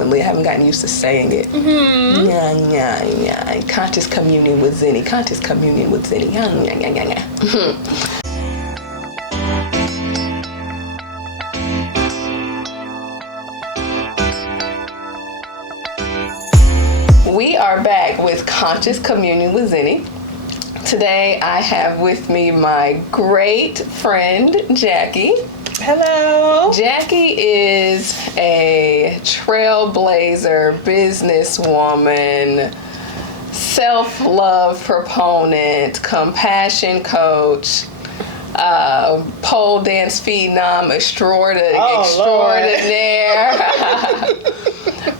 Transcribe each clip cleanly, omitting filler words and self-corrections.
fluently. I haven't gotten used to saying it. Mm-hmm. Yeah. Conscious communion with Zenny. Conscious communion with Zenny. Yeah. We are back with Conscious Communion with Zenny. Today I have with me my great friend, Jackie. Hello. Jackie is a trailblazer, businesswoman, self-love proponent, compassion coach, pole dance phenom extraordinaire,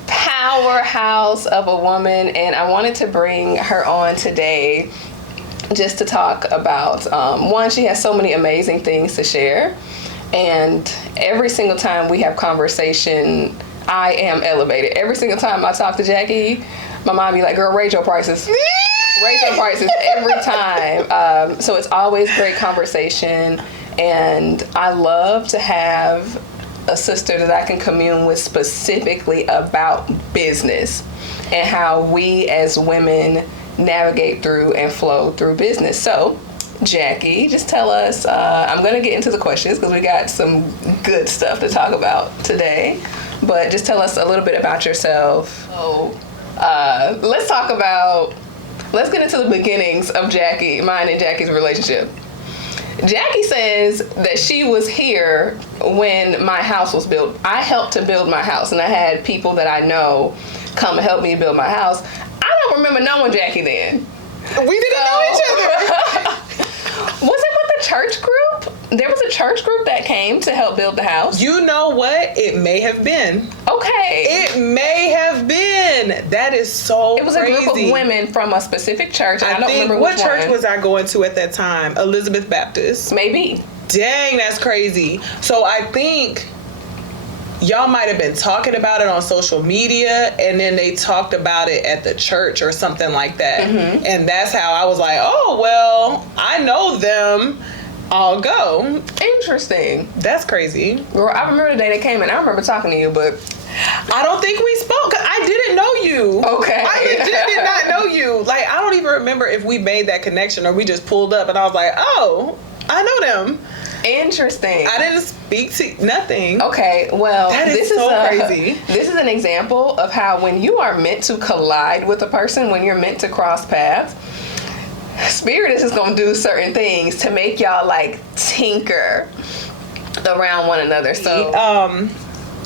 powerhouse of a woman, and I wanted to bring her on today just to talk about, one, she has so many amazing things to share. And every single time we have conversation, I am elevated. Every single time I talk to Jackie, my mom be like, girl, raise your prices. Raise your prices every time. So it's always great conversation. And I love to have a sister that I can commune with specifically about business and how we as women navigate through and flow through business. So Jackie, just tell us, I'm going to get into the questions because we got some good stuff to talk about today, but just tell us a little bit about yourself. So, let's get into the beginnings of mine and Jackie's relationship. Jackie says that she was here when my house was built. I helped to build my house, and I had people that I know come and help me build my house. I don't remember knowing Jackie then. We didn't know each other. Was it with the church group? There was a church group that came to help build the house. You know what? It may have been. Okay. It may have been. That is so crazy. It was a group of women from a specific church. And I don't remember what which church one. was I going to at that time? Elizabeth Baptist. Maybe. Dang, that's crazy. So I think y'all might have been talking about it on social media, and then they talked about it at the church or something like that. Mm-hmm. And that's how I was like, oh, well, I know them. I'll go. Interesting. That's crazy. Girl, I remember the day they came and I remember talking to you, but I don't think we spoke. I didn't know you. Okay. I legit did not know you. Like, I don't even remember if we made that connection or we just pulled up and I was like, oh, I know them. Interesting. I didn't speak to nothing. Okay, well, this is so crazy. This is an example of how when you are meant to collide with a person, when you're meant to cross paths, Spirit is just going to do certain things to make y'all like tinker around one another. So,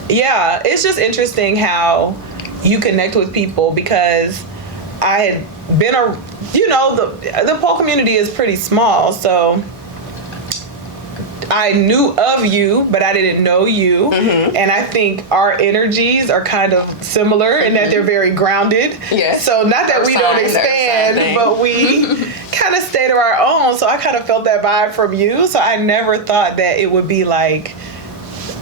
yeah, it's just interesting how you connect with people because I had been the pole community is pretty small, so I knew of you, but I didn't know you. Mm-hmm. And I think our energies are kind of similar in that they're very grounded. Yes. So not that we don't expand, but we kind of stay to our own. So I kind of felt that vibe from you. So I never thought that it would be like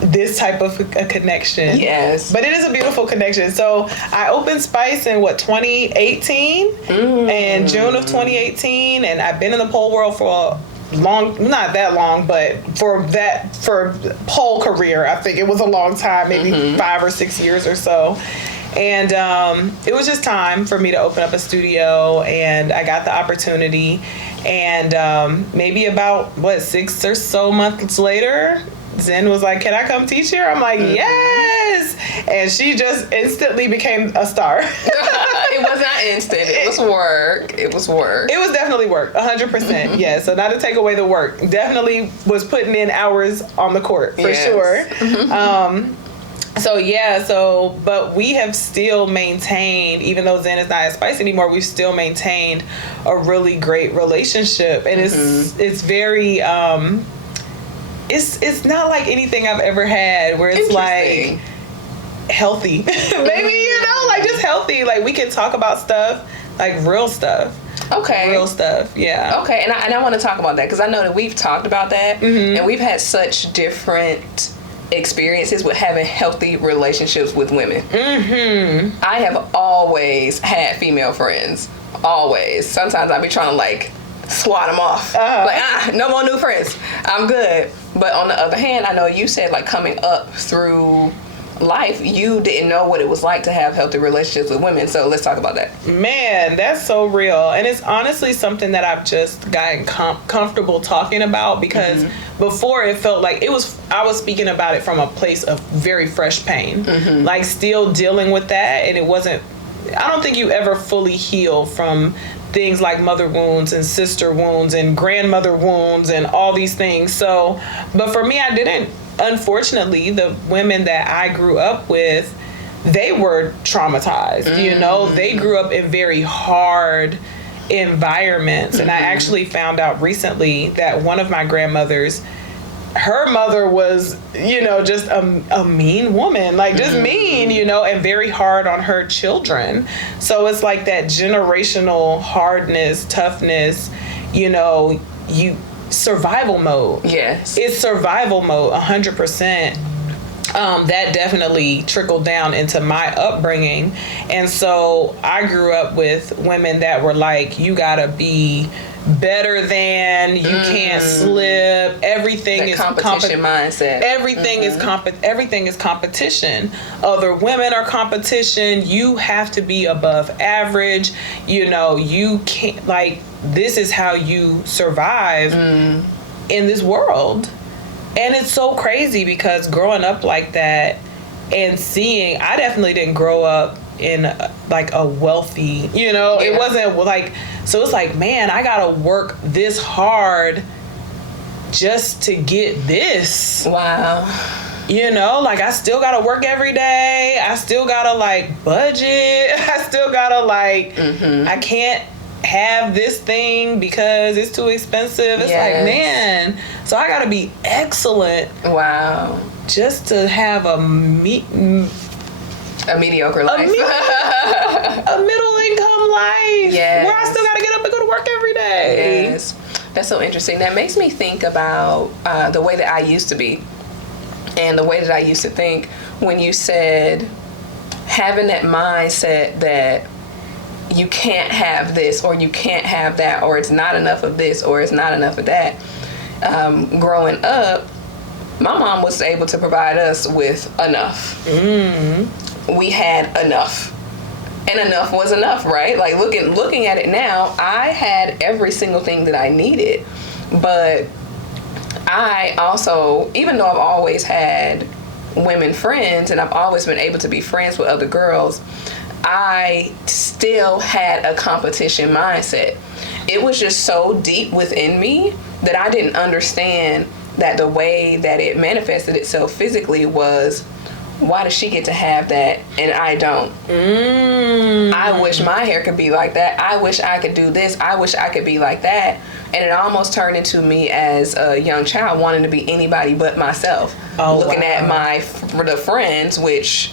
this type of a connection. Yes. But it is a beautiful connection. So I opened Spice in 2018? In June of 2018. And I've been in the pole world for long, not that long, but for whole career, I think it was a long time, maybe 5 or 6 years or so. And it was just time for me to open up a studio, and I got the opportunity. And maybe about 6 or so months later, Zen was like, can I come teach here? I'm like, yes. And she just instantly became a star. It was not instant. It was work. It was work. It was definitely work. 100%. Yeah. So not to take away the work. Definitely was putting in hours on the court for sure. But we have still maintained, even though Zen is not at Spice anymore, we've still maintained a really great relationship. And it's very... It's not like anything I've ever had where it's like healthy. Maybe, like just healthy. Like we can talk about stuff, like real stuff. Okay. Real stuff, yeah. Okay, and I want to talk about that because I know that we've talked about that and we've had such different experiences with having healthy relationships with women. I have always had female friends. Always. Sometimes I be trying to like swat them off. Like, no more new friends. I'm good. But on the other hand, I know you said like coming up through life, you didn't know what it was like to have healthy relationships with women. So let's talk about that. Man, that's so real. And it's honestly something that I've just gotten comfortable talking about, because before it felt like I was speaking about it from a place of very fresh pain, like still dealing with that. And I don't think you ever fully heal from things like mother wounds and sister wounds and grandmother wounds and all these things. So, but for me, I didn't. Unfortunately, the women that I grew up with, they were traumatized. You know, they grew up in very hard environments. And I actually found out recently that one of my grandmothers, her mother was, just a mean woman, like just mean, and very hard on her children. So it's like that generational hardness, toughness, survival mode. Yes. It's survival mode, 100%. That definitely trickled down into my upbringing. And so I grew up with women that were like, you gotta be better than, you can't slip, everything is competition mindset. Everything is competition. Other women are competition. You have to be above average. You can't, like, this is how you survive in this world. And it's so crazy because growing up like that and seeing, I definitely didn't grow up in like a wealthy, it wasn't like, so it's like, man, I gotta work this hard just to get this. Wow. Like I still gotta work every day. I still gotta like budget. I still gotta like, I can't have this thing because it's too expensive. It's like, man, so I gotta be excellent. Wow. Just to have a mediocre life. A middle income life. Yes. Where I still gotta get up and go to work every day. Yes. That's so interesting. That makes me think about the way that I used to be and the way that I used to think when you said having that mindset that you can't have this or you can't have that or it's not enough of this or it's not enough of that. Growing up, my mom was able to provide us with enough. We had enough. And enough was enough, right? Like looking at it now, I had every single thing that I needed. But I also, even though I've always had women friends and I've always been able to be friends with other girls, I still had a competition mindset. It was just so deep within me that I didn't understand that the way that it manifested itself physically was, why does she get to have that and I don't? I wish my hair could be like that. I wish I could do this. I wish I could be like that. And it almost turned into me as a young child wanting to be anybody but myself. Looking at the friends, which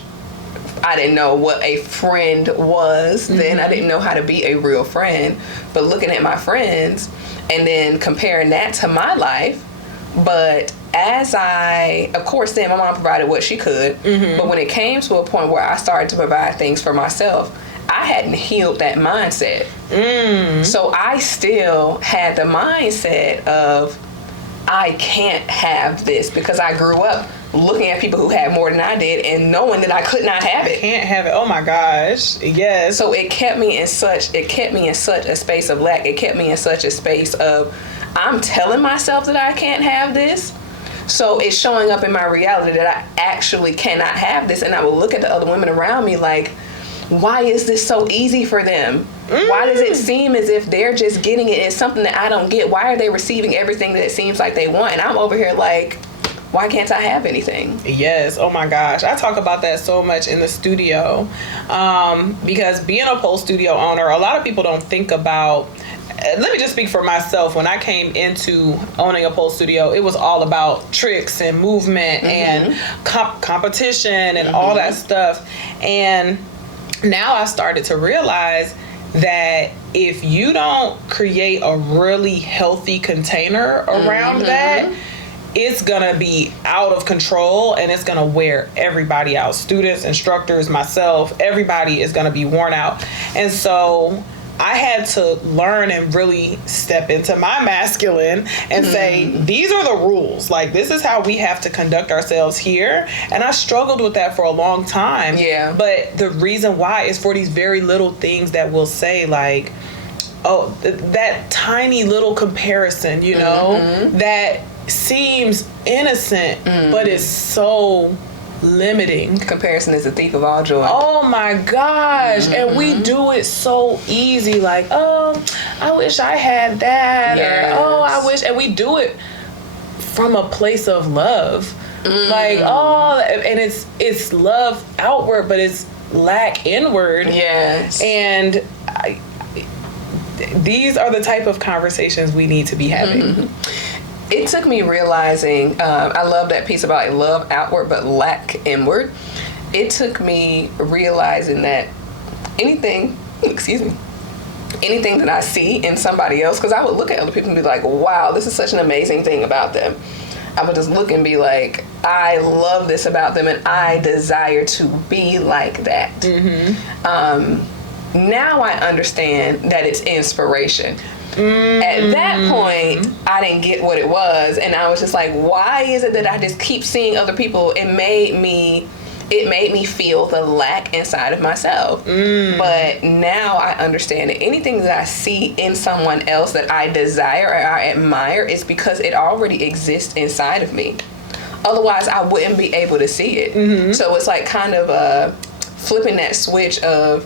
I didn't know what a friend was then. I didn't know how to be a real friend. But looking at my friends and then comparing that to my life. But of course, then my mom provided what she could. But when it came to a point where I started to provide things for myself, I hadn't healed that mindset. So I still had the mindset of, I can't have this because I grew up looking at people who had more than I did and knowing that I could not have it. Can't have it. Oh my gosh. Yes. So it kept me in such a space of lack. It kept me in such a space of, I'm telling myself that I can't have this. So it's showing up in my reality that I actually cannot have this. And I will look at the other women around me like, why is this so easy for them? Why does it seem as if they're just getting it? It's something that I don't get. Why are they receiving everything that it seems like they want? And I'm over here like, why can't I have anything? Yes. Oh my gosh. I talk about that so much in the studio. Because being a pole studio owner, a lot of people don't think about, let me just speak for myself. When I came into owning a pole studio, it was all about tricks and movement and competition and all that stuff. And now I started to realize that if you don't create a really healthy container around that, it's gonna be out of control and it's gonna wear everybody out. Students, instructors, myself, everybody is gonna be worn out. And so I had to learn and really step into my masculine and say, these are the rules. Like, this is how we have to conduct ourselves here. And I struggled with that for a long time. Yeah. But the reason why is for these very little things that we'll say, like, oh, that tiny little comparison, you know, that seems innocent, but it's so limiting. Comparison is the thief of all joy. Oh my gosh. And we do it so easy, like, oh, I wish I had that. Yes. Or, oh, I wish. And we do it from a place of love. Like, oh, and it's love outward, but it's lack inward. Yes. And these are the type of conversations we need to be having. It took me realizing, I love that piece about love outward but lack inward. It took me realizing that anything that I see in somebody else, because I would look at other people and be like, wow, this is such an amazing thing about them. I would just look and be like, I love this about them and I desire to be like that. Now I understand that it's inspiration. At that point, I didn't get what it was, and I was just like, why is it that I just keep seeing other people? It made me feel the lack inside of myself. But now I understand that anything that I see in someone else that I desire or I admire is because it already exists inside of me. Otherwise, I wouldn't be able to see it. So it's like kind of flipping that switch of,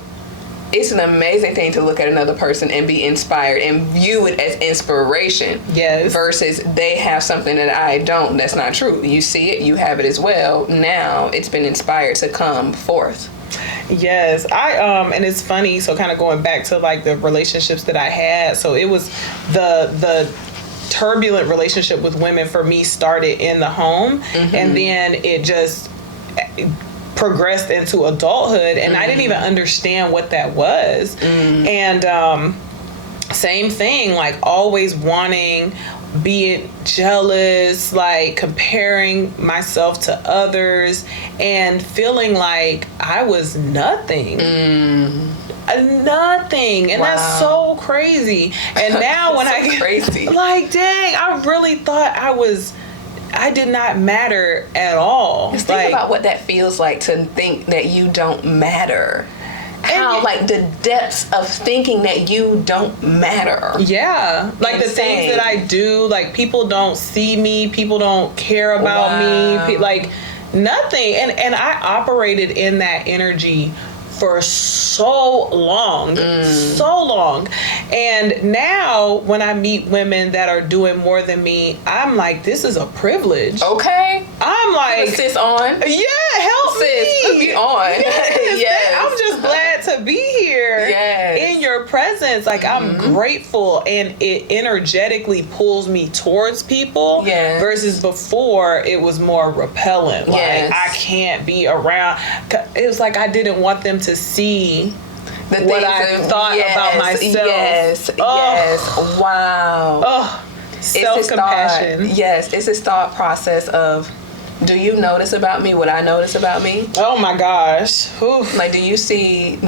it's an amazing thing to look at another person and be inspired and view it as inspiration. Yes. Versus they have something that I don't. That's not true. You see it, you have it as well. Now it's been inspired to come forth. Yes. And it's funny, so kind of going back to like the relationships that I had. So it was the turbulent relationship with women for me started in the home, and then it just progressed into adulthood, and I didn't even understand what that was. And same thing, like always wanting, being jealous, like comparing myself to others and feeling like I was nothing. Nothing. And that's so crazy. And now when I get crazy, like, dang, I really thought I did not matter at all. Just think about what that feels like, to think that you don't matter. How, like, the depths of thinking that you don't matter. Yeah. Like the things that I do, like people don't see me, people don't care about me, like nothing. And I operated in that energy for so long. And now when I meet women that are doing more than me, I'm like, this is a privilege. Okay. I'm like, sis on. Yeah, help sis, me. Put me on. Yes. I'm just glad to be here in your presence. Like, I'm grateful, and it energetically pulls me towards people versus before it was more repellent. Like, I can't be around. It was like I didn't want them to see what I thought about myself. Yes. Wow. Oh, self-compassion. It's this thought process of, do you notice about me what I notice about me? Oh my gosh. Oof. Like, do you see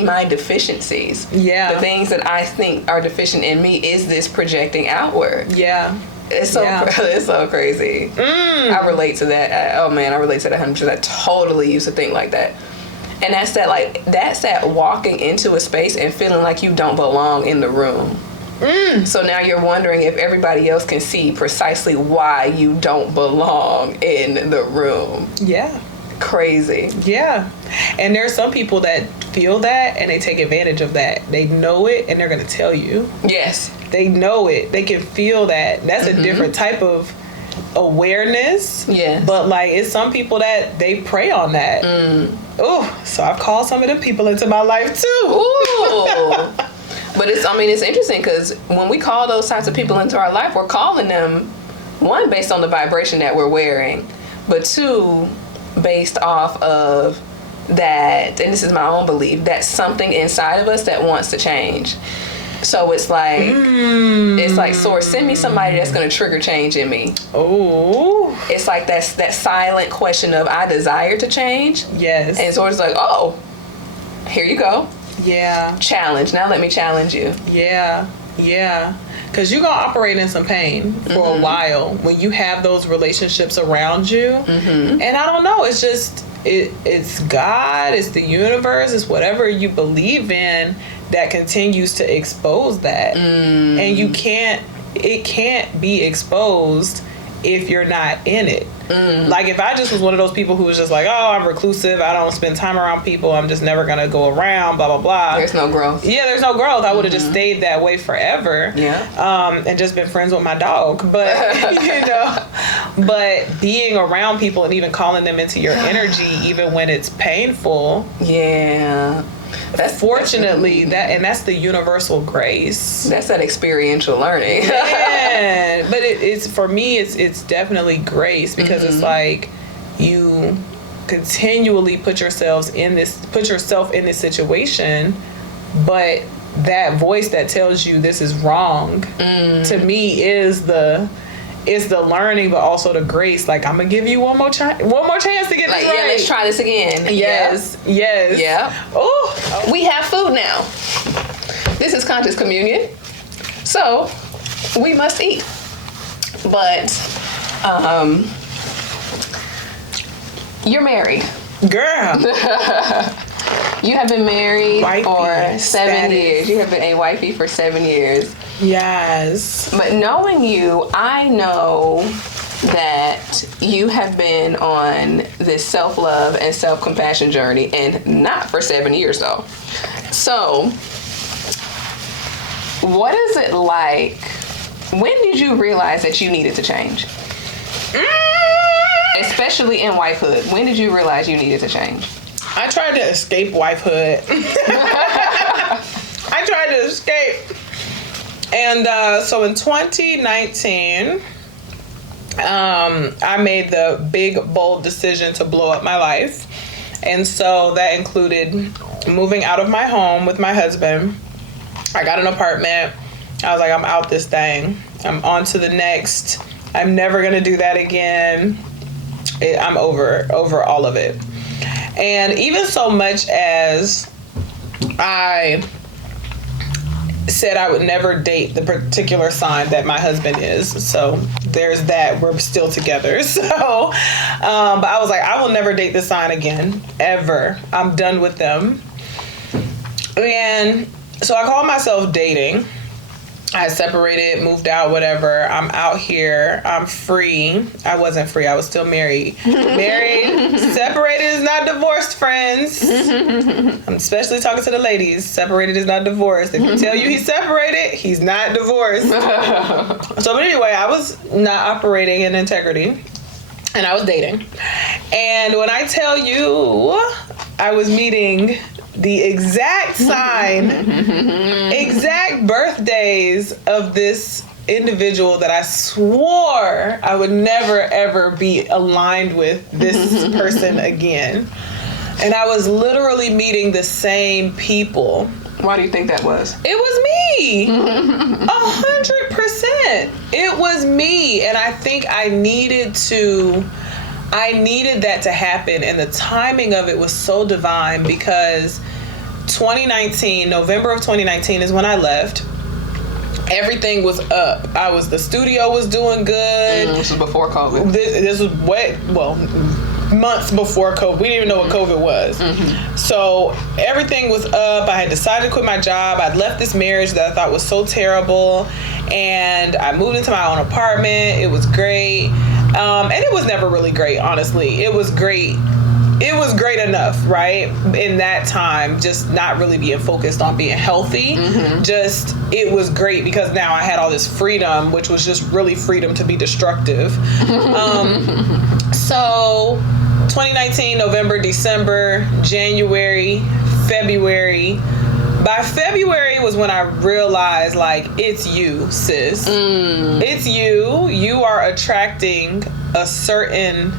my deficiencies? Yeah. The things that I think are deficient in me, is this projecting outward? Yeah. It's so crazy. I relate to that. I relate to that 100%. I totally used to think like that. And that's that walking into a space and feeling like you don't belong in the room. So now you're wondering if everybody else can see precisely why you don't belong in the room. Yeah. Crazy. Yeah. And there's some people that feel that and they take advantage of that. They know it and they're going to tell you. Yes. They know it. They can feel that. That's a different type of awareness. Yeah. But like, it's some people that they prey on that. Oh, so I've called some of them people into my life too. Ooh. But it's interesting, because when we call those types of people into our life, we're calling them, one, based on the vibration that we're wearing, but two, based off of that, and this is my own belief, that's something inside of us that wants to change. So it's like, Source, send me somebody that's going to trigger change in me. Oh. It's like that silent question of, I desire to change. Yes. And Source is like, oh, here you go. Yeah. Challenge. Now let me challenge you. Yeah. Yeah. Because you're going to operate in some pain for a while when you have those relationships around you. And I don't know, it's just, it's God, it's the universe, it's whatever you believe in that continues to expose that. And it can't be exposed if you're not in it. Like if I just was one of those people who was just like, oh, I'm reclusive, I don't spend time around people, I'm just never gonna go around, blah blah blah. There's no growth. Yeah, there's no growth. I would have just stayed that way forever. Yeah. And just been friends with my dog. But but being around people and even calling them into your energy, even when it's painful. Yeah. Fortunately, that's the universal grace. That's that experiential learning. Yeah, but it's for me. It's definitely grace because it's like you continually put yourself in this situation, but that voice that tells you this is wrong to me is the learning, but also the grace. Like, I'm gonna give you one more chance to get this right. Yeah, let's try this again. Yes. Yeah. Oh, we have food now. This is conscious communion, so we must eat. But you're married, girl. You have been married Wifey for 7 status. years. You have been a wifey for 7 years. Yes. But knowing you, I know that you have been on this self-love and self-compassion journey, and not for 7 years though. So, what is it like? When did you realize that you needed to change? Especially in wifehood. When did you realize you needed to change? I tried to escape wifehood. I tried to escape. And so in 2019, I made the big, bold decision to blow up my life. And so that included moving out of my home with my husband. I got an apartment. I was like, I'm out this thing. I'm on to the next. I'm never going to do that again. I'm over all of it. And even so much as I said I would never date the particular sign that my husband is. So there's that. We're still together. So, but I was like, I will never date this sign again, ever. I'm done with them. And so I called myself dating. I separated, moved out, whatever. I'm out here. I'm free. I wasn't free. I was still married. Married. Separated is not divorced, friends. I'm especially talking to the ladies. Separated is not divorced. If he tell you he's separated, he's not divorced. So, but anyway, I was not operating in integrity. And I was dating. And when I tell you, I was meeting the exact sign, exact birthdays of this individual that I swore I would never ever be aligned with this person again. And I was literally meeting the same people. Why do you think that was? It was me. 100%. It was me. And I think I needed that to happen, and the timing of it was so divine because November of 2019 is when I left. Everything was up. The studio was doing good. This was before COVID. This was months before COVID. We didn't even know what COVID was. So everything was up. I had decided to quit my job. I'd left this marriage that I thought was so terrible, and I moved into my own apartment. It was great. And it was never really great, honestly. It was great. It was great enough, right? In that time, just not really being focused on being healthy. Just, it was great because now I had all this freedom, which was just really freedom to be destructive. So 2019, November, December, January, February. By February was when I realized, like, it's you, sis. It's you. You are attracting a certain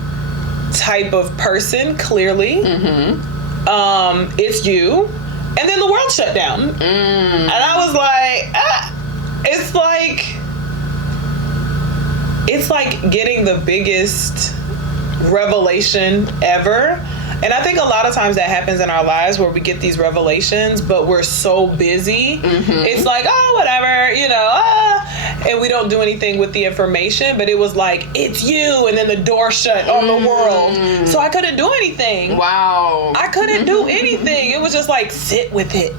type of person, clearly. It's you. And then the world shut down. And I was like, it's like getting the biggest revelation ever. And I think a lot of times that happens in our lives where we get these revelations, but we're so busy. It's like, oh, whatever, and we don't do anything with the information. But it was like, it's you, and then the door shut on the world. So I couldn't do anything. Wow. I couldn't do anything. It was just like, sit with it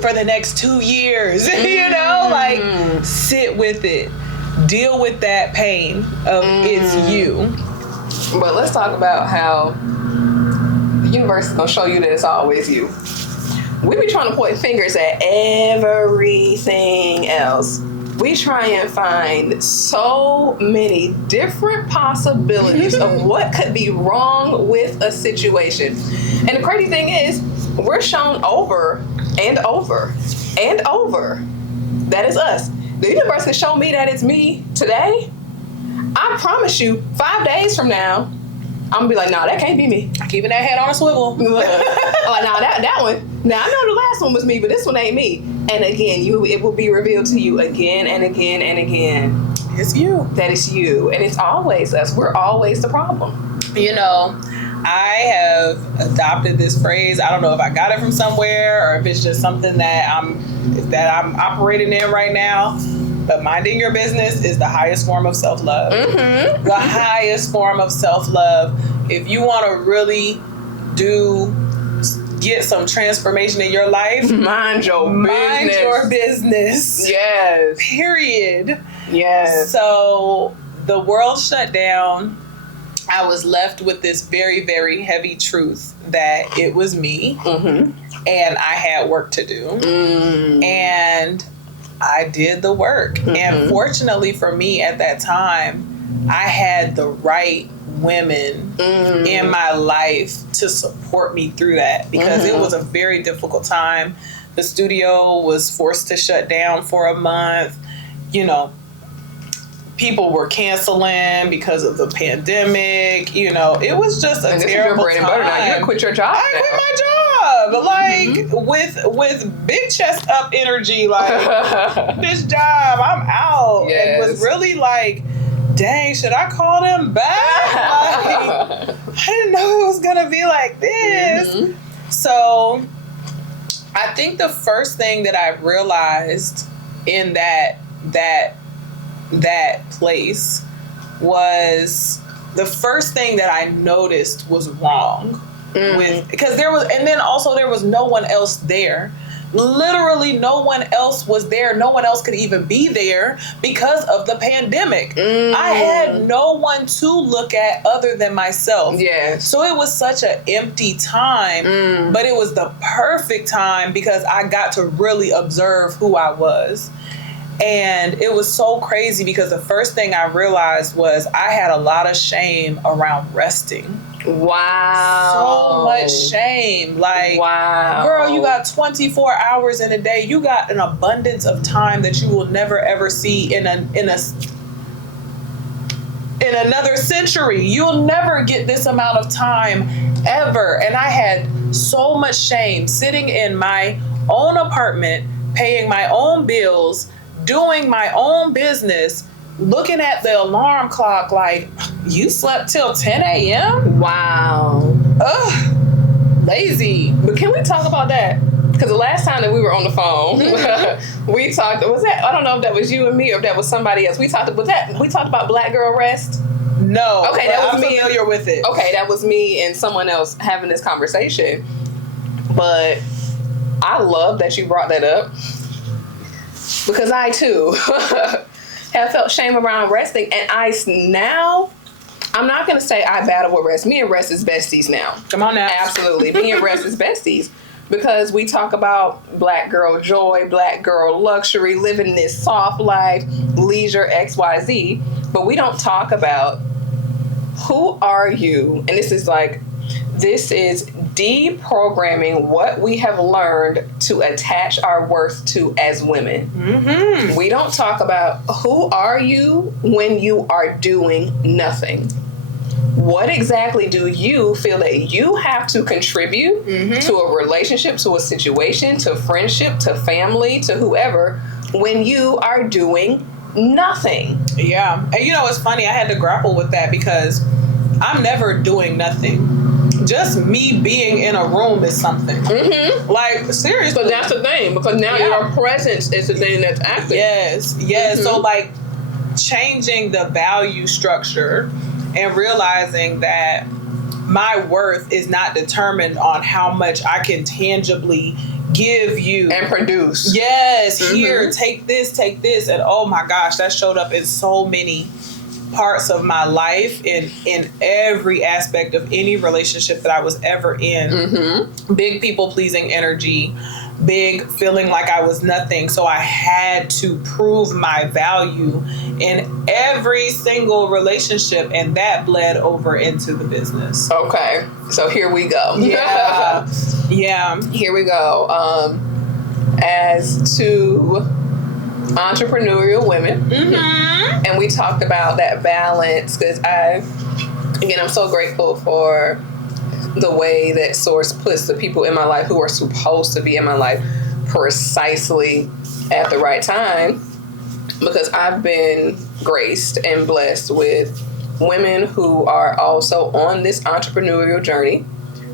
for the next 2 years. Like, sit with it. Deal with that pain of it's you. But let's talk about how the universe is going to show you that it's always you. We be trying to point fingers at everything else. We try and find so many different possibilities of what could be wrong with a situation. And the crazy thing is, we're shown over and over and over that is us. The universe can show me that it's me today. I promise you, 5 days from now, I'm gonna be like, nah, that can't be me. Keeping that head on a swivel. Like, nah, that one. Now, I know the last one was me, but this one ain't me. And again, it will be revealed to you again and again and again. It's you. That it's you. And it's always us. We're always the problem. I have adopted this phrase. I don't know if I got it from somewhere or if it's just something that I'm operating in right now. But minding your business is the highest form of self-love. The highest form of self-love. If you want to really get some transformation in your life, mind your business. Yes. Period. Yes. So the world shut down. I was left with this very, very heavy truth that it was me and I had work to do. And I did the work. And fortunately for me at that time, I had the right women in my life to support me through that because it was a very difficult time. The studio was forced to shut down for a month. People were canceling because of the pandemic. It was just a terrible bread and time. butter. Now you quit your job. I quit my job, with big chest up energy. Like this job, I'm out. Yes. And was really like, dang, should I call them back? Like, I didn't know it was gonna be like this. So, I think the first thing that I realized in that place was the first thing that I noticed was wrong because there was no one else there. Literally no one else was there. No one else could even be there because of the pandemic. I had no one to look at other than myself. Yes. So it was such an empty time, but it was the perfect time because I got to really observe who I was. And it was so crazy because the first thing I realized was I had a lot of shame around resting. Wow. So much shame. Like, wow. Girl, you got 24 hours in a day. You got an abundance of time that you will never ever see in another century. You'll never get this amount of time ever. And I had so much shame sitting in my own apartment, paying my own bills, doing my own business, looking at the alarm clock like, you slept till 10 a.m.? Wow. Ugh. Lazy. But can we talk about that? Because the last time that we were on the phone, we talked, I don't know if that was you and me or if that was somebody else. We talked about Black Girl Rest? No. Okay, that was I'm me. familiar with it. Okay, that was me and someone else having this conversation. But I love that you brought that up. Because I too have felt shame around resting, and I'm not going to say I battle with rest. Me and rest is besties now. Come on now. Absolutely. Me and rest is besties because we talk about Black girl joy, Black girl luxury, living this soft life, leisure, XYZ, but we don't talk about who are you, and this is deprogramming what we have learned to attach our worth to as women. We don't talk about who are you when you are doing nothing. What exactly do you feel that you have to contribute to a relationship, to a situation, to friendship, to family, to whoever, when you are doing nothing? Yeah. And it's funny, I had to grapple with that because I'm never doing nothing. just me being in a room is something. Like, seriously. But that's the thing, because now your presence is the thing that's active. Yes. So, like, changing the value structure and realizing that my worth is not determined on how much I can tangibly give you and produce. Yes, here, take this, and oh my gosh, that showed up in so many parts of my life, in every aspect of any relationship that I was ever in. Big people pleasing energy, big feeling like I was nothing, so I had to prove my value in every single relationship, and that bled over into the business. Okay, so here we go. Yeah. Here we go. As two entrepreneurial women, and we talked about that balance, because I'm so grateful for the way that Source puts the people in my life who are supposed to be in my life precisely at the right time, because I've been graced and blessed with women who are also on this entrepreneurial journey,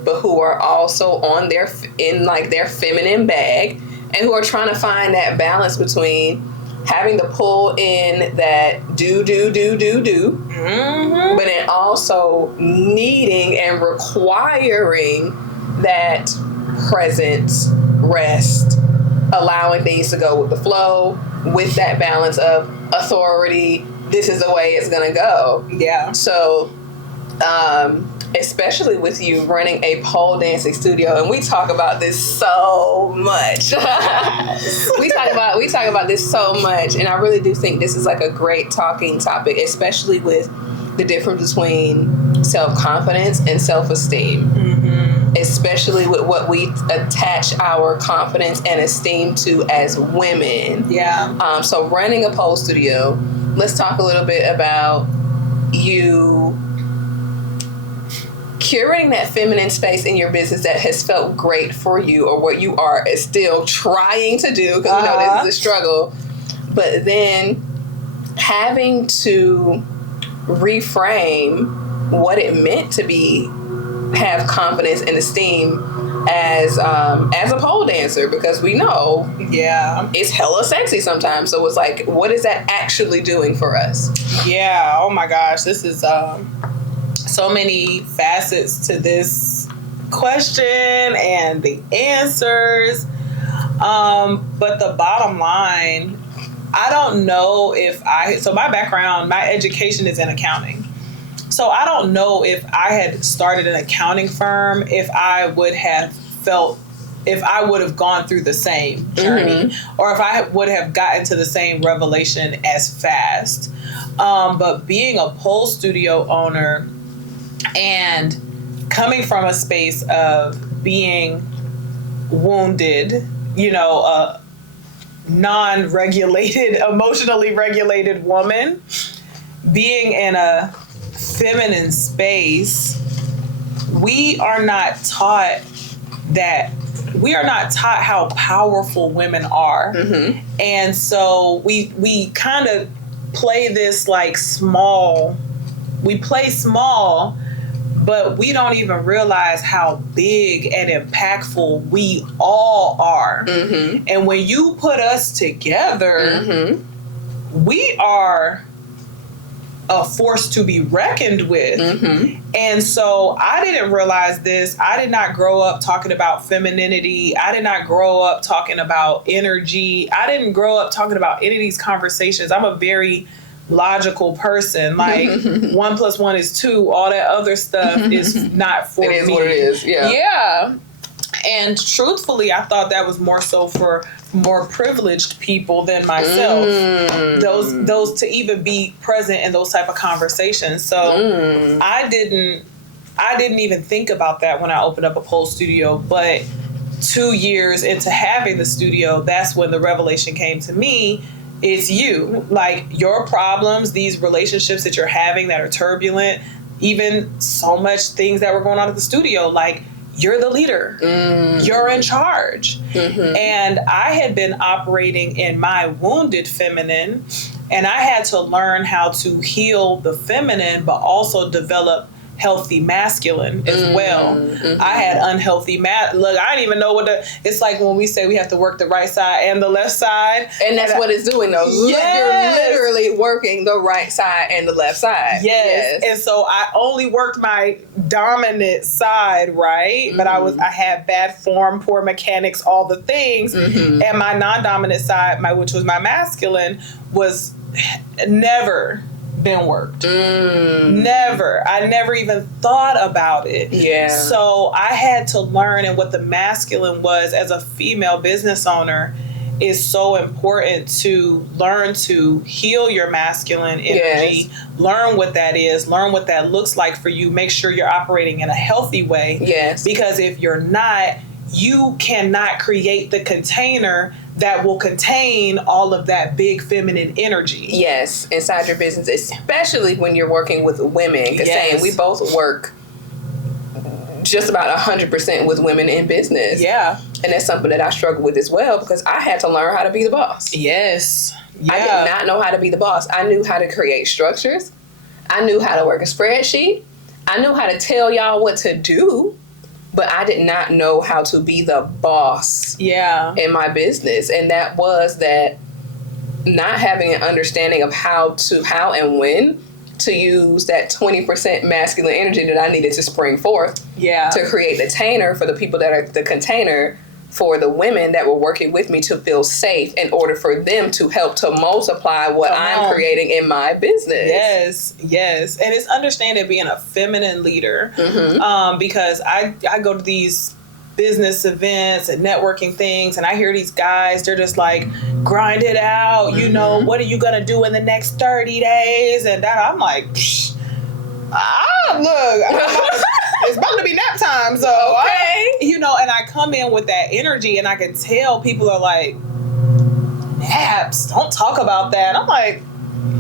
but who are also on their feminine bag, and who are trying to find that balance between having to pull in that do, but then also needing and requiring that presence, rest, allowing things to go with the flow, with that balance of authority. This is the way it's gonna go. Yeah. So, especially with you running a pole dancing studio, and we talk about this so much. we talk about this so much, and I really do think this is like a great talking topic, especially with the difference between self-confidence and self-esteem. Especially with what we attach our confidence and esteem to as women. Yeah. So running a pole studio, let's talk a little bit about you curating that feminine space in your business that has felt great for you, or what you are still trying to do, because we know this is a struggle, but then having to reframe what it meant to have confidence and esteem as a pole dancer, because we know it's hella sexy sometimes. So it's like, what is that actually doing for us? Yeah. Oh my gosh, this is so many facets to this question and the answers. But the bottom line, I don't know so my background, my education is in accounting. So I don't know if I had started an accounting firm, if I would have gone through the same journey, or if I would have gotten to the same revelation as fast. But being a pole studio owner and coming from a space of being wounded, a non-regulated, emotionally regulated woman, being in a feminine space, we are not taught how powerful women are. And so we kind of play this like small, but we don't even realize how big and impactful we all are. And when you put us together, we are a force to be reckoned with. And so I didn't realize this. I did not grow up talking about femininity. I did not grow up talking about energy. I didn't grow up talking about any of these conversations. I'm a very logical person. Like 1 + 1 is 2. All that other stuff is not for me. It is what it is. Yeah. And truthfully, I thought that was more so for more privileged people than myself. Those to even be present in those type of conversations. So I didn't even think about that when I opened up a pole studio. But 2 years into having the studio, that's when the revelation came to me. It's you. Like, your problems, these relationships that you're having that are turbulent, even so much things that were going on at the studio, like, you're the leader. You're in charge. And I had been operating in my wounded feminine, and I had to learn how to heal the feminine, but also develop healthy masculine as well. I had unhealthy look, I didn't even know it's like when we say we have to work the right side and the left side. And that's what it's doing though. Yes. You're literally working the right side and the left side. Yes. And so I only worked my dominant side, right? But I had bad form, poor mechanics, all the things. And my non-dominant side, which was my masculine, was never been worked. Never. I never even thought about it. Yeah. So I had to learn, and what the masculine was as a female business owner is so important, to learn to heal your masculine energy, learn what that is, learn what that looks like for you, make sure you're operating in a healthy way. Yes. Because if you're not, you cannot create the container that will contain all of that big feminine energy. Yes, inside your business, especially when you're working with women. Because saying we both work just about 100% with women in business. Yeah. And that's something that I struggle with as well, because I had to learn how to be the boss. Yes. Yeah. I did not know how to be the boss. I knew how to create structures. I knew how to work a spreadsheet. I knew how to tell y'all what to do. But I did not know how to be the boss in my business. And that was that not having an understanding of how and when to use that 20% masculine energy that I needed to spring forth to create the container for the people that are the container for the women that were working with me to feel safe, in order for them to help to multiply what I'm creating in my business. Yes. And it's understanding being a feminine leader, because I go to these business events and networking things, and I hear these guys, they're just like, grind it out, you know, what are you going to do in the next 30 days? And that I'm like, look, it's about to be nap time, so and I come in with that energy, and I can tell people are like, naps, don't talk about that. I'm like,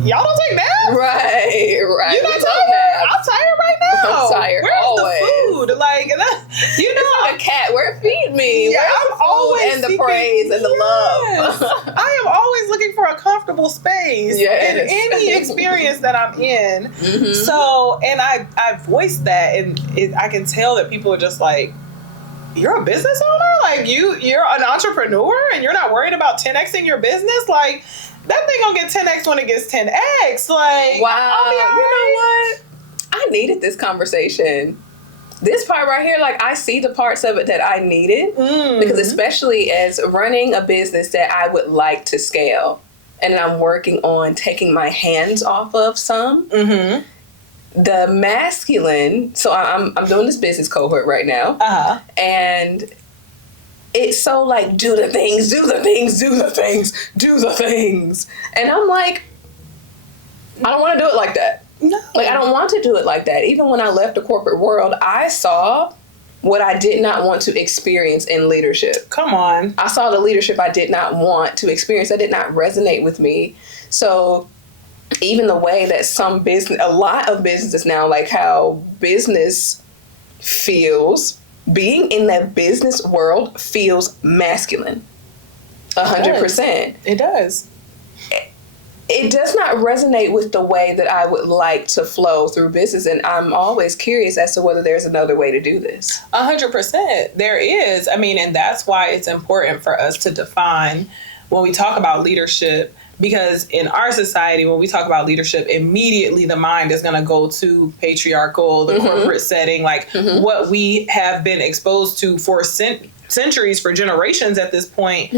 y'all don't take naps? Right. You're not tired? I'm tired right now. I'm tired. Where's always. the food? Like, it's like a cat. Where feed me? Yeah, I'm always and the praise and the love. I am always looking for a comfortable space in any experience that I'm in. So, and I voiced that, and I can tell that people are just like, you're a business owner? Like, you're an entrepreneur and you're not worried about 10xing your business? Like, that thing gonna get 10x when it gets 10x. Like, wow. You know what? I needed this conversation. This part right here, like, I see the parts of it that I needed, because especially as running a business that I would like to scale, and I'm working on taking my hands off of some. The masculine, so I'm doing this business cohort right now, and it's so like, do the things, and I'm like, I don't want to do it like that. No. Like, I don't want to do it like that. Even when I left the corporate world, I saw what I did not want to experience in leadership. Come on. I saw the leadership I did not want to experience. That did not resonate with me. So even the way that a lot of businesses now, like how business feels, being in that business world feels masculine. 100%. It does. It does not resonate with the way that I would like to flow through business. And I'm always curious as to whether there's another way to do this. 100%. There is. I mean, and that's why it's important for us to define when we talk about leadership. Because in our society, when we talk about leadership, immediately the mind is going to go to patriarchal, the corporate setting, like what we have been exposed to for centuries, for generations at this point.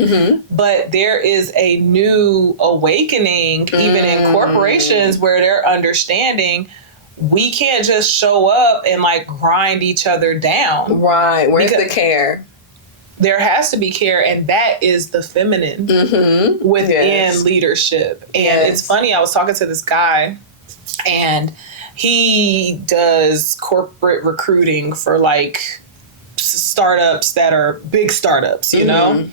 But there is a new awakening, even in corporations, where they're understanding we can't just show up and like grind each other down. Right. Where's the care? There has to be care, and that is the feminine within leadership. And it's funny, I was talking to this guy, and he does corporate recruiting for like startups that are big startups, you know?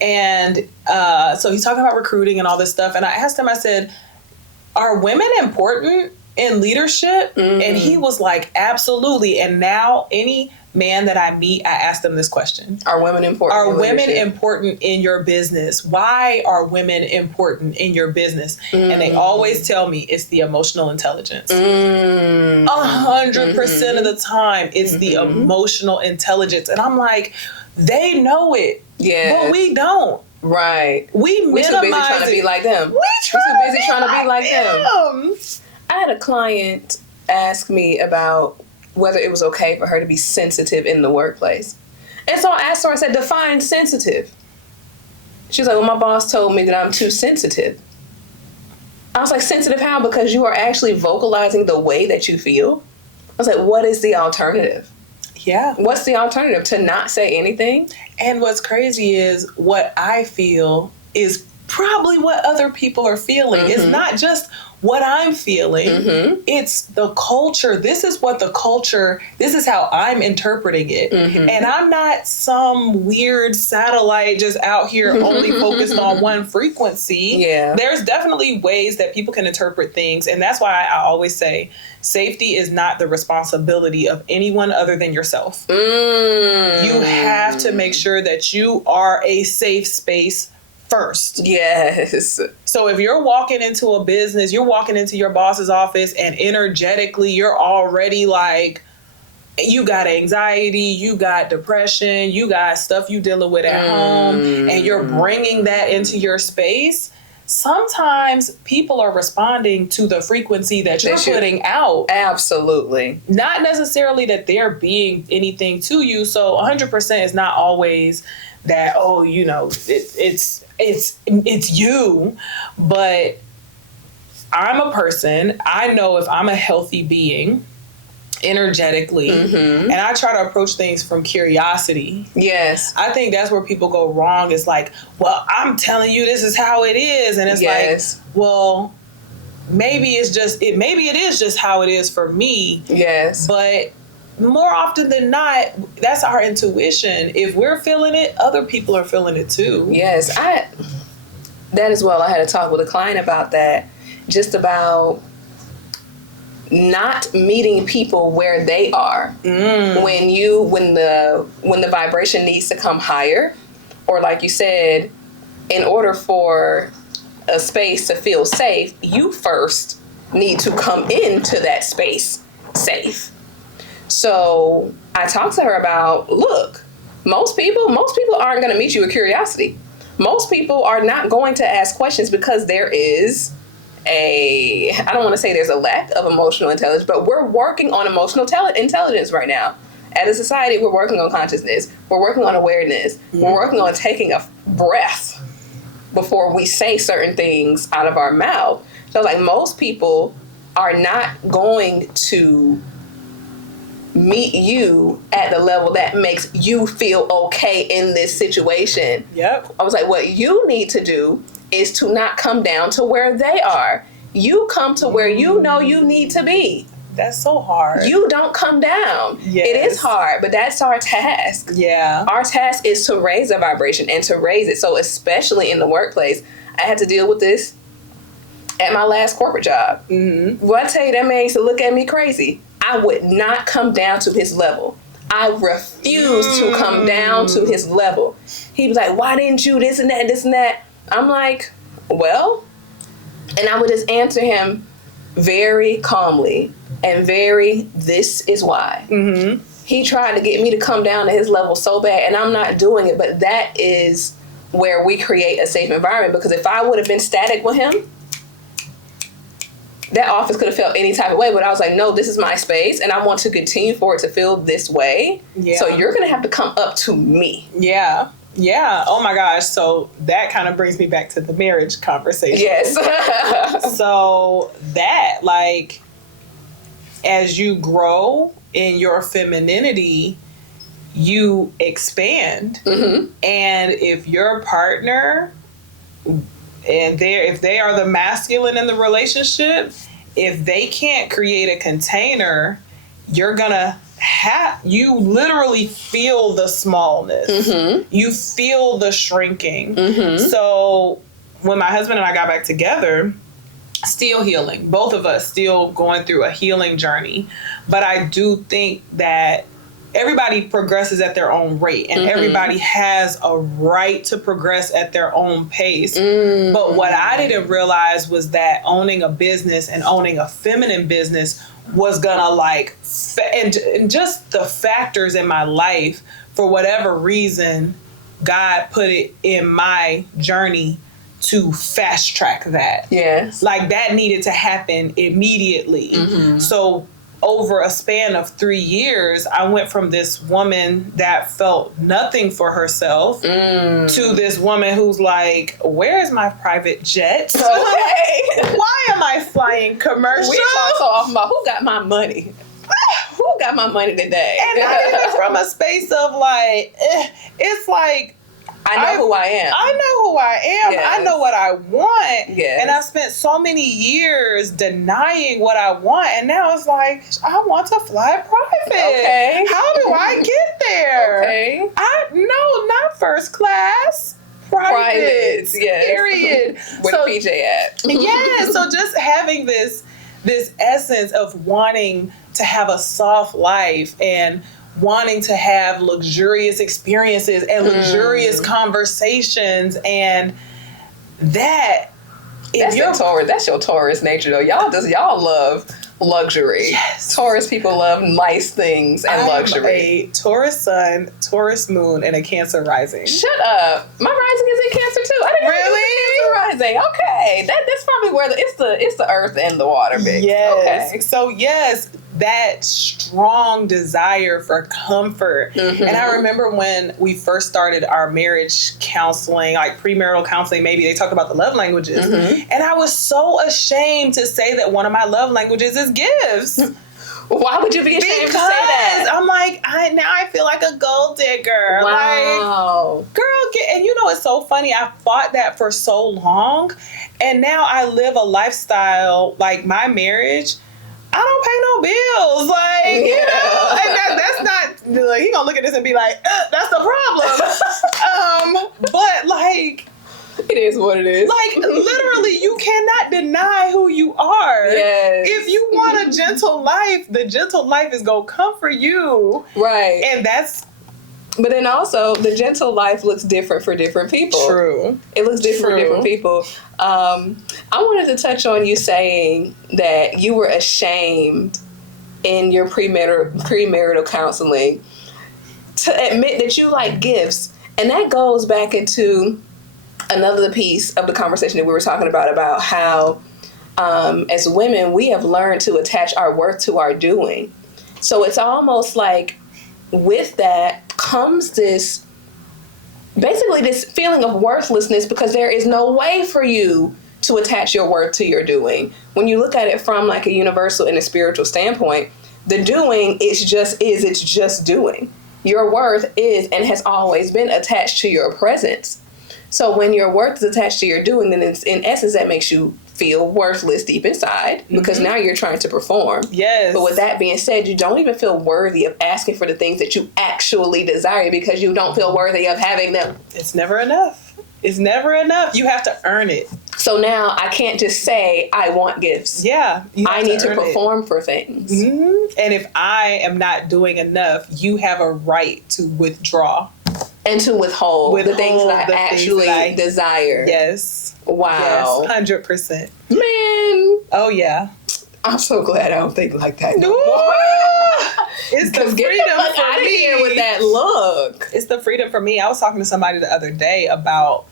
And so he's talking about recruiting and all this stuff. And I asked him, I said, are women important in leadership? And he was like, absolutely. And now any man that I meet, I ask them this question. Are women important? Are women important in your business? Why are women important in your business? And they always tell me it's the emotional intelligence. 100% of the time, it's the emotional intelligence. And I'm like, they know it, but we don't. Right. We too busy trying to be like them. We're too busy trying to be like them. I had a client ask me about whether it was okay for her to be sensitive in the workplace. And so I asked her, I said, define sensitive. She was like, well, my boss told me that I'm too sensitive. I was like, sensitive how? Because you are actually vocalizing the way that you feel. I was like, what is the alternative? Yeah. What's the alternative? To not say anything? And what's crazy is what I feel is probably what other people are feeling. It's not just what I'm feeling. It's the culture. This is what the culture, this is how I'm interpreting it. And I'm not some weird satellite just out here only focused on one frequency. There's definitely ways that people can interpret things. And that's why I always say safety is not the responsibility of anyone other than yourself. You have to make sure that you are a safe space first. Yes. So if you're walking into a business, you're walking into your boss's office and energetically you're already like, you got anxiety, you got depression, you got stuff you dealing with at home, and you're bringing that into your space, sometimes people are responding to the frequency that you're putting out. Absolutely. Not necessarily that they're being anything to you. So 100% is not always that, oh, you know, it's you. But I'm a person. I know if I'm a healthy being energetically, and I try to approach things from curiosity. Yes. I think that's where people go wrong. It's like, well, I'm telling you this is how it is. And it's like, well, maybe it is just how it is for me. Yes. But more often than not, that's our intuition. If we're feeling it, other people are feeling it too. Yes. That as well. I had a talk with a client about that, just about not meeting people where they are. When the vibration needs to come higher, or like you said, in order for a space to feel safe, you first need to come into that space safe. So I talked to her about, look, most people aren't going to meet you with curiosity. Most people are not going to ask questions because there is I don't want to say there's a lack of emotional intelligence, but we're working on emotional intelligence right now. As a society, we're working on consciousness. We're working on awareness. We're working on taking a breath before we say certain things out of our mouth. So like most people are not going to meet you at the level that makes you feel okay in this situation. Yep. I was like, what you need to do is to not come down to where they are. You come to where you know you need to be. That's so hard. You don't come down. Yes. It is hard, but that's our task. Yeah. Our task is to raise the vibration and to raise it. So especially in the workplace, I had to deal with this at my last corporate job. Well, I tell you, that man used to look at me crazy. I would not come down to his level. I refused to come down to his level. He was like, why didn't you this and that, this and that? I'm like, well, and I would just answer him very calmly and this is why. He tried to get me to come down to his level so bad, and I'm not doing it, but that is where we create a safe environment, because if I would have been static with him, that office could have felt any type of way, but I was like, no, this is my space, and I want to continue for it to feel this way. Yeah. So you're going to have to come up to me. Yeah. Yeah. Oh my gosh. So that kind of brings me back to the marriage conversation. Yes. So that, like, as you grow in your femininity, you expand. And if your partner, and if they are the masculine in the relationship, if they can't create a container, you're gonna you literally feel the smallness. You feel the shrinking. So when my husband and I got back together, Still healing. Both of us still going through a healing journey. But I do think that everybody progresses at their own rate, and everybody has a right to progress at their own pace. But what I didn't realize was that owning a business and owning a feminine business was gonna like, and just the factors in my life, for whatever reason, God put it in my journey to fast track that. Yes. Like that needed to happen immediately. So over a span of 3 years, I went from this woman that felt nothing for herself to this woman who's like, where is my private jet? Okay. Why am I flying commercial? We talk so often about who got my money. Who got my money today? And not even from a space of like, it's like, I know who I am. I know who I am. Yes. I know what I want. Yes. And I've spent so many years denying what I want. And now it's like, I want to fly private. Okay. How do I get there? Okay. No, not first class. Private. Yes. Period. Where So, the PJ at? yeah. So just having this essence of wanting to have a soft life and wanting to have luxurious experiences and luxurious conversations, and that's your Taurus nature though. Y'all love luxury. Yes. Taurus people love nice things and luxury. A Taurus sun, Taurus moon, and a Cancer rising. Shut up. My rising is in Cancer too. I didn't know it was a Cancer rising. Okay. That's probably where it's the earth and the water mix. Yes. Okay. So yes, that strong desire for comfort. And I remember when we first started our marriage counseling, like premarital counseling, maybe they talked about the love languages. And I was so ashamed to say that one of my love languages is gifts. Why would you be ashamed to say that? I'm like, now I feel like a gold digger. Wow. Like, girl, and you know, it's so funny. I fought that for so long. And now I live a lifestyle, like my marriage, I don't pay no bills. Like, you know, and that's not, like, he gonna look at this and be like, that's the problem. But like, it is what it is. like, literally, you cannot deny who you are. Yes. If you want a gentle life, the gentle life is gonna come for you. Right. And that's But then also, the gentle life looks different for different people. true. It looks different for different people. I wanted to touch on you saying that you were ashamed in your premarital counseling to admit that you like gifts. And that goes back into another piece of the conversation that we were talking about how as women, we have learned to attach our worth to our doing. So it's almost like with that comes this feeling of worthlessness, because there is no way for you to attach your worth to your doing. When you look at it from like a universal and a spiritual standpoint, the doing it's just doing. Your worth is and has always been attached to your presence. So when your worth is attached to your doing, then it's, in essence, that makes you feel worthless deep inside, because now you're trying to perform. Yes. But with that being said, you don't even feel worthy of asking for the things that you actually desire, because you don't feel worthy of having them. It's never enough. It's never enough. You have to earn it. So now I can't just say I want gifts. Yeah. I need to perform for things. And if I am not doing enough, you have a right to withdraw. And to withhold the things that I actually desire. Yes. Wow. Yes, 100%. Man. Oh, yeah. I'm so glad I don't think like that. No. It's the freedom for me. Here with that look. It's the freedom for me. I was talking to somebody the other day about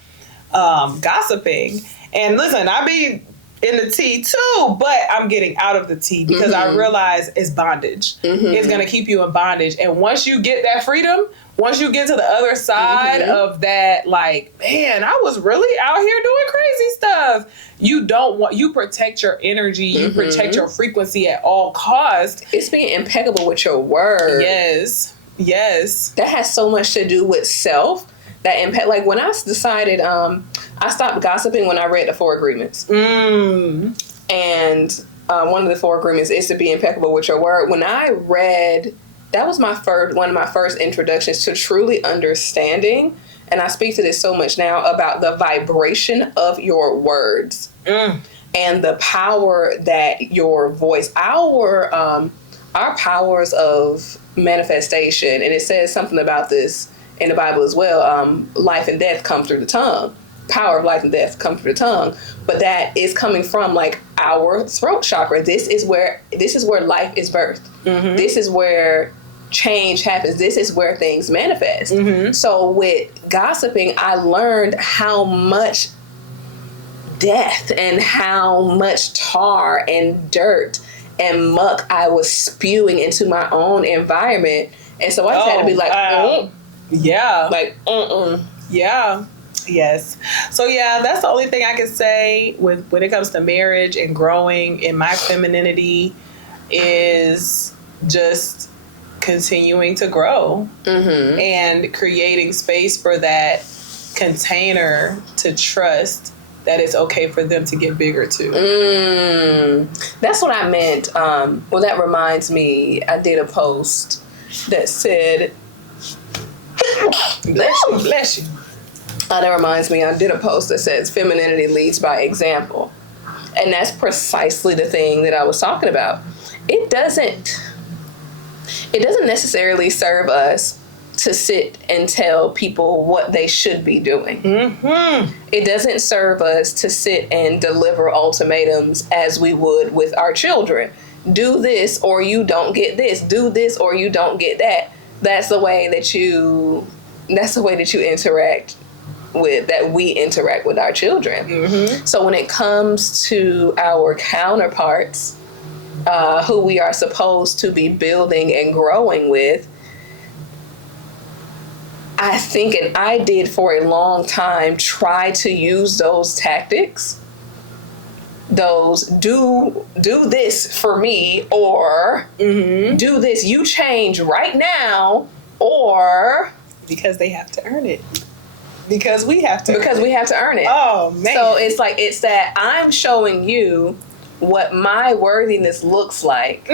gossiping. And listen, I be in the tea too, but I'm getting out of the tea because I realize it's bondage. It's going to keep you in bondage. And once you get that freedom, once you get to the other side of that, like, man, I was really out here doing crazy stuff. You protect your energy, you protect your frequency at all costs. It's being impeccable with your word. Yes. Yes. That has so much to do with self. That impact, like when I decided, I stopped gossiping when I read the 4 agreements. And one of the 4 agreements is to be impeccable with your word. When I read, that was one of my first introductions to truly understanding, and I speak to this so much now, about the vibration of your words. and the power that your voice, our powers of manifestation, and it says something about this in the Bible as well. Life and death come through the tongue. Power of life and death come through the tongue, but that is coming from like our throat chakra. This is where life is birthed. Mm-hmm. This is where change happens. This is where things manifest. Mm-hmm. So with gossiping, I learned how much death and how much tar and dirt and muck I was spewing into my own environment. And so I just had to be like, yeah. Like, yeah. Yes. So yeah, that's the only thing I can say with when it comes to marriage and growing in my femininity is just continuing to grow and creating space for that container to trust that it's okay for them to get bigger too. That's what I meant. Well, that reminds me, I did a post that said, bless you. That reminds me, I did a post that says femininity leads by example. And that's precisely the thing that I was talking about. It doesn't necessarily serve us to sit and tell people what they should be doing. Mm-hmm. It doesn't serve us to sit and deliver ultimatums as we would with our children. Do this or you don't get this. Do this or you don't get that. That's the way that you interact we interact with our children. Mm-hmm. So when it comes to our counterparts, who we are supposed to be building and growing with, I think, and I did for a long time, try to use those tactics. Those do this for me, or do this, you change right now, or because they have to earn it. Because we have to earn it. Oh, man. So it's that I'm showing you what my worthiness looks like,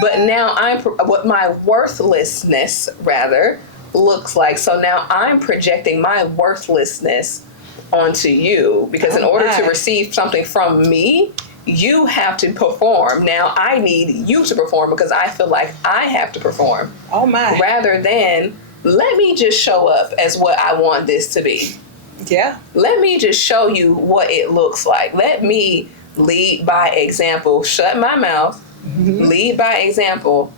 but now what my worthlessness rather looks like. So now I'm projecting my worthlessness onto you, because in order to receive something from me, you have to perform. Now I need you to perform because I feel like I have to perform. Oh my. Rather than, let me just show up as what I want this to be. Yeah. Let me just show you what it looks like. Let me lead by example. Shut my mouth. Mm-hmm. Lead by example.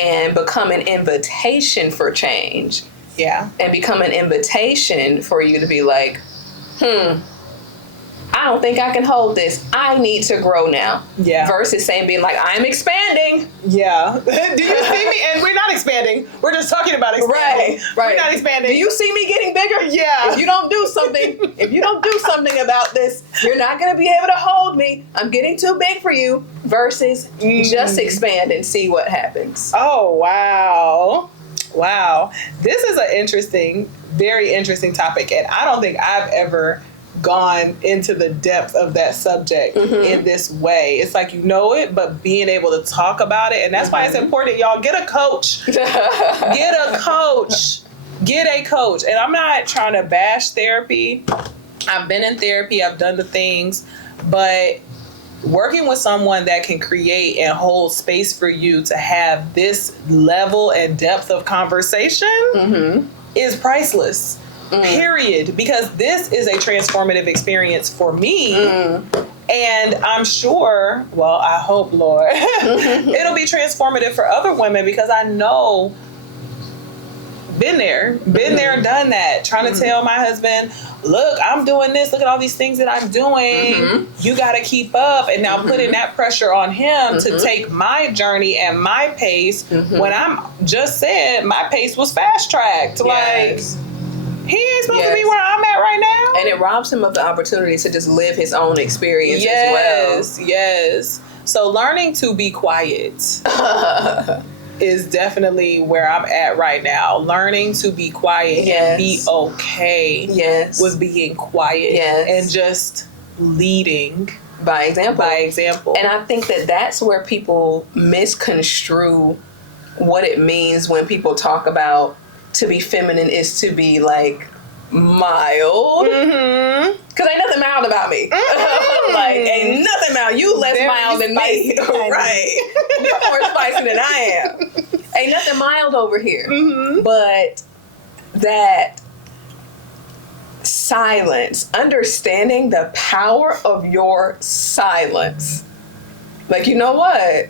And become an invitation for change. Yeah. And become an invitation for you to be like, I don't think I can hold this. I need to grow now. Yeah. Versus being like, I'm expanding. Yeah. Do you see me? And we're not expanding. We're just talking about expanding. Right. We're not expanding. Do you see me getting bigger? Yeah. If you don't do something about this, you're not going to be able to hold me. I'm getting too big for you. Versus just expand and see what happens. Oh, wow. Wow. This is an very interesting topic. And I don't think I've ever gone into the depth of that subject in this way. It's like, you know it, but being able to talk about it. And that's why it's important, y'all. Get a coach. Get a coach. Get a coach. And I'm not trying to bash therapy. I've been in therapy. I've done the things. But working with someone that can create and hold space for you to have this level and depth of conversation is priceless. Period. Because this is a transformative experience for me. And I'm sure, well, I hope, Lord, it'll be transformative for other women, because I know, been there and done that. Trying to tell my husband, look, I'm doing this. Look at all these things that I'm doing. You got to keep up. And now putting that pressure on him to take my journey and my pace when I'm just said my pace was fast tracked. Yes. Like, he ain't supposed to be where I'm at right now. And it robs him of the opportunity to just live his own experience as well. Yes. So learning to be quiet is definitely where I'm at right now. Learning to be quiet and be okay with being quiet and just leading by example. And I think that that's where people misconstrue what it means when people talk about to be feminine is to be like mild. Cause ain't nothing mild about me. Like, ain't nothing mild. You less Very mild than me. spicy. Right. You're more spicy than I am. Ain't nothing mild over here. But that silence, understanding the power of your silence. Like, you know what?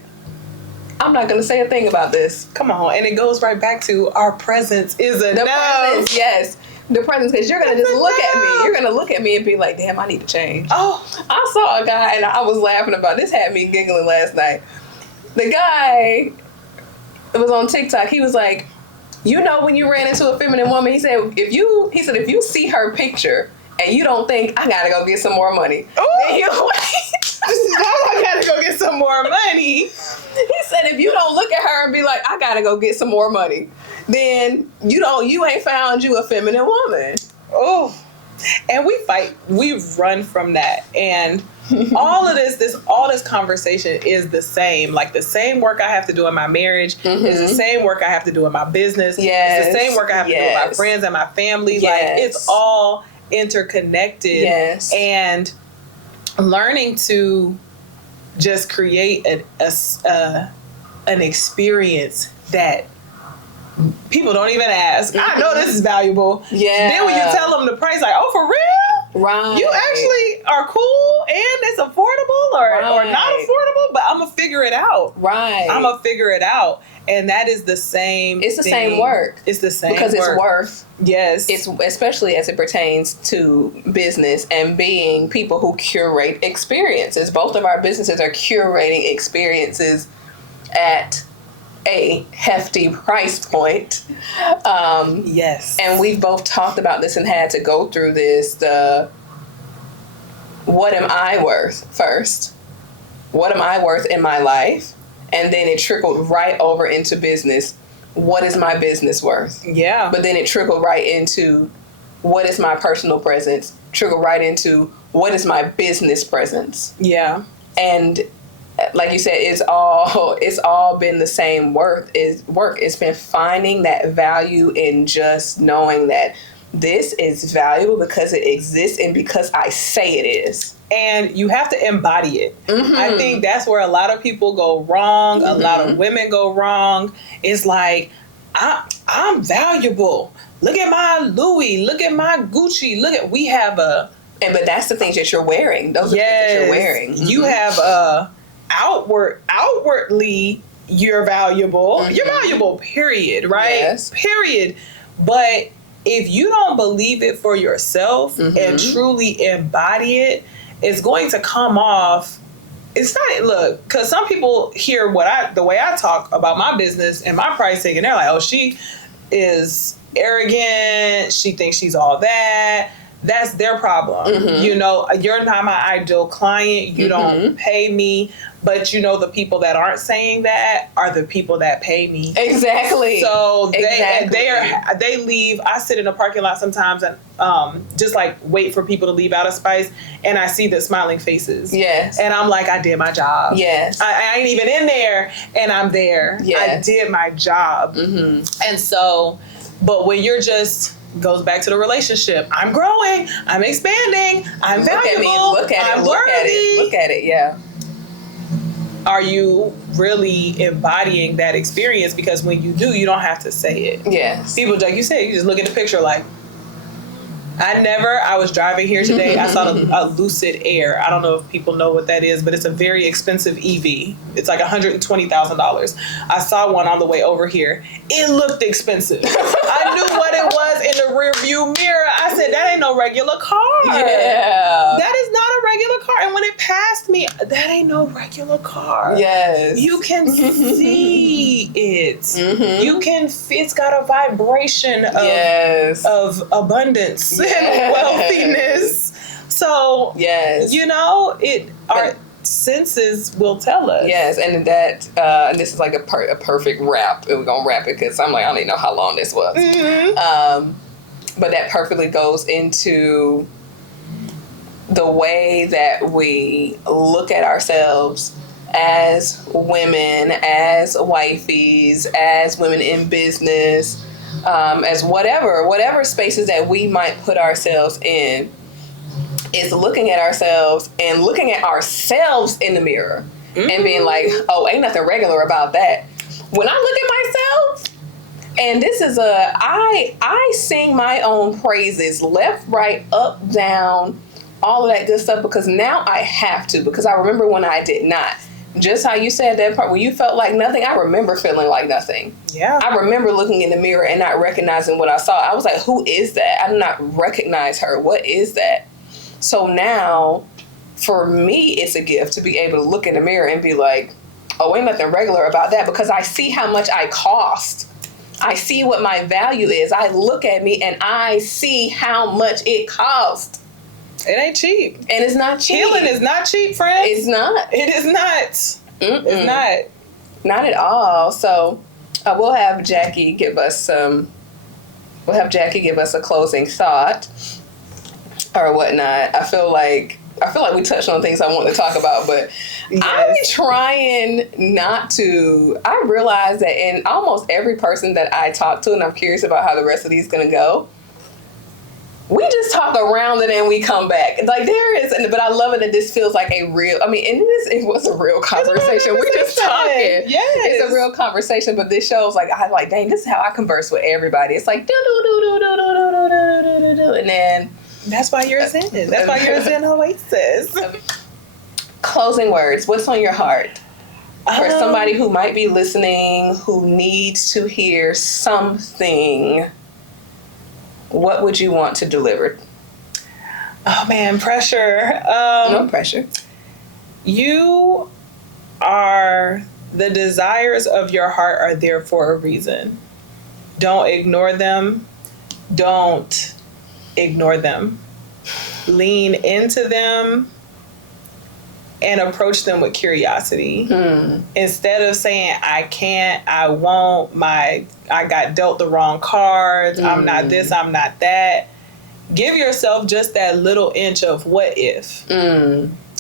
I'm not going to say a thing about this. Come on. And it goes right back to our presence is enough. The presence, yes. The presence, because you're going to just look at me. You're going to look at me and be like, damn, I need to change. Oh. I saw a guy and I was laughing about this. Had me giggling last night. The guy was on TikTok. He was like, you know, when you ran into a feminine woman, he said, if you see her picture and you don't think, I got to go get some more money. Then you wait. I gotta go get some more money. He said, if you don't look at her and be like, I gotta go get some more money, then you ain't found you a feminine woman. Oh, and we run from that. And all of all this conversation is the same. Like the same work I have to do in my marriage is the same work I have to do in my business. Yes. It's the same work I have to do with my friends and my family. Yes. Like it's all interconnected. Yes. And learning to just create an experience that people don't even ask. I know this is valuable. Yeah. Then when you tell them the price, like, oh, for real? Right. You actually are cool and it's affordable or not affordable, but I'm going to figure it out. Right. I'm going to figure it out. And that is the same It's the thing. same work. It's the same because work. it's worth. Yes. It's especially as it pertains to business and being people who curate experiences. Both of our businesses are curating experiences at a hefty price point. Yes. And we've both talked about this and had to go through this. What am I worth first? What am I worth in my life? And then it trickled right over into business. What is my business worth? Yeah. But then it trickled right into what is my personal presence? Trickled right into what is my business presence? Yeah. And like you said, it's all been the same work. It's been finding that value in just knowing that this is valuable because it exists and because I say it is. And you have to embody it. I think that's where a lot of people go wrong. A lot of women go wrong. It's like, I'm valuable. Look at my Louis. Look at my Gucci. But that's the things that you're wearing. Those are the things that you're wearing. You have outwardly you're valuable. You're valuable, period, right? Yes. Period. But if you don't believe it for yourself and truly embody it, it's going to come off. It's not, look, because some people hear the way I talk about my business and my pricing, and they're like, oh, she is arrogant. She thinks she's all that. That's their problem. You know, you're not my ideal client. You don't pay me. But you know, the people that aren't saying that are the people that pay me. Exactly. So they leave. I sit in a parking lot sometimes and just like wait for people to leave out of Spice, and I see the smiling faces. Yes. And I'm like, I did my job. Yes. I ain't even in there, and I'm there. Yes. I did my job. And so, but when you're just goes back to the relationship. I'm growing. I'm expanding. I'm valuable. Look at I'm it. worthy. Look at it. Yeah. Are you really embodying that experience? Because when you do, you don't have to say it. Yes. People, like you said, you just look at the picture like, I was driving here today. I saw a Lucid Air. I don't know if people know what that is, but it's a very expensive EV. It's like $120,000. I saw one on the way over here. It looked expensive. I knew what it was in the rear view mirror. I said, that ain't no regular car. Yeah. That is not a regular car. And when it passed me, that ain't no regular car. Yes. You can see it. You can, it's got a vibration of abundance. And wealthiness. So, you know, our senses will tell us. Yes, and that, and this is like a perfect wrap. We're going to wrap it because I'm like, I don't even know how long this was. But that perfectly goes into the way that we look at ourselves as women, as wifeys, as women in business, as whatever spaces that we might put ourselves in, is looking at ourselves and looking at ourselves in the mirror and being like, oh, ain't nothing regular about that. When I look at myself, and this is I sing my own praises left, right, up, down, all of that good stuff, because now I have to, because I remember when I did not. Just how you said that part when you felt like nothing, I remember feeling like nothing. Yeah. I remember looking in the mirror and not recognizing what I saw. I was like, who is that? I do not recognize her. What is that? So now, for me, it's a gift to be able to look in the mirror and be like, oh, ain't nothing regular about that, because I see how much I cost. I see what my value is. I look at me and I see how much it costs. It ain't cheap. And it's not cheap. Healing is not cheap, friends. It's not. It is not. It's not. Not at all. So we'll have Jackie give us a closing thought or whatnot. I feel like we touched on things I want to talk about, but yes. I'm trying not to. I realize that in almost every person that I talk to, and I'm curious about how the rest of these going to go, we just talk around it and we come back. Like there is, but I love it that this feels like a real, I mean, and it was a real conversation. We're just talking. Yes. It's a real conversation, but this shows like, I'm like, dang, this is how I converse with everybody. It's like, do-do-do-do-do-do-do-do-do-do-do. And then. That's why you're Zen. That's why you're a Zen oasis. Closing words. What's on your heart? For somebody who might be listening, who needs to hear something, what would you want to deliver? Oh man, pressure. No pressure. You are, the desires of your heart are there for a reason. Don't ignore them. Don't ignore them. Lean into them and approach them with curiosity. Instead of saying, I can't, I won't, I got dealt the wrong cards, I'm not this, I'm not that. Give yourself just that little inch of what if.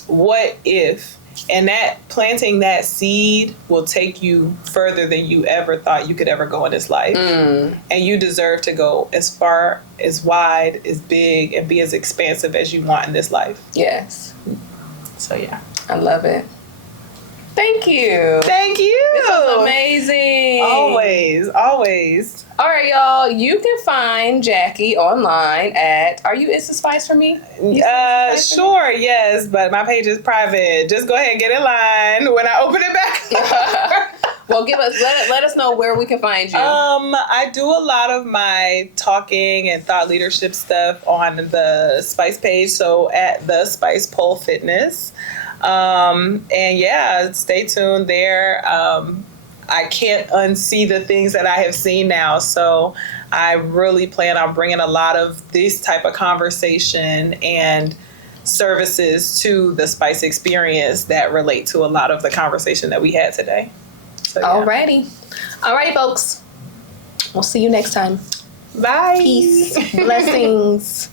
What if? And that planting that seed will take you further than you ever thought you could ever go in this life. And you deserve to go as far, as wide, as big, and be as expansive as you want in this life. Yes. So yeah. I love it. Thank you. Thank you. This was amazing. Always. All right, y'all. You can find Jackie online at, are you Insta Spice for me? Sure, yes, but my page is private. Just go ahead and get in line when I open it back. Well, let us know where we can find you. I do a lot of my talking and thought leadership stuff on the Spice page, so at the Spice Pole Fitness. And yeah, stay tuned there. I can't unsee the things that I have seen now, so I really plan on bringing a lot of this type of conversation and services to the Spice experience that relate to a lot of the conversation that we had today. So, yeah. Alrighty, folks. We'll see you next time. Bye. Peace. Blessings.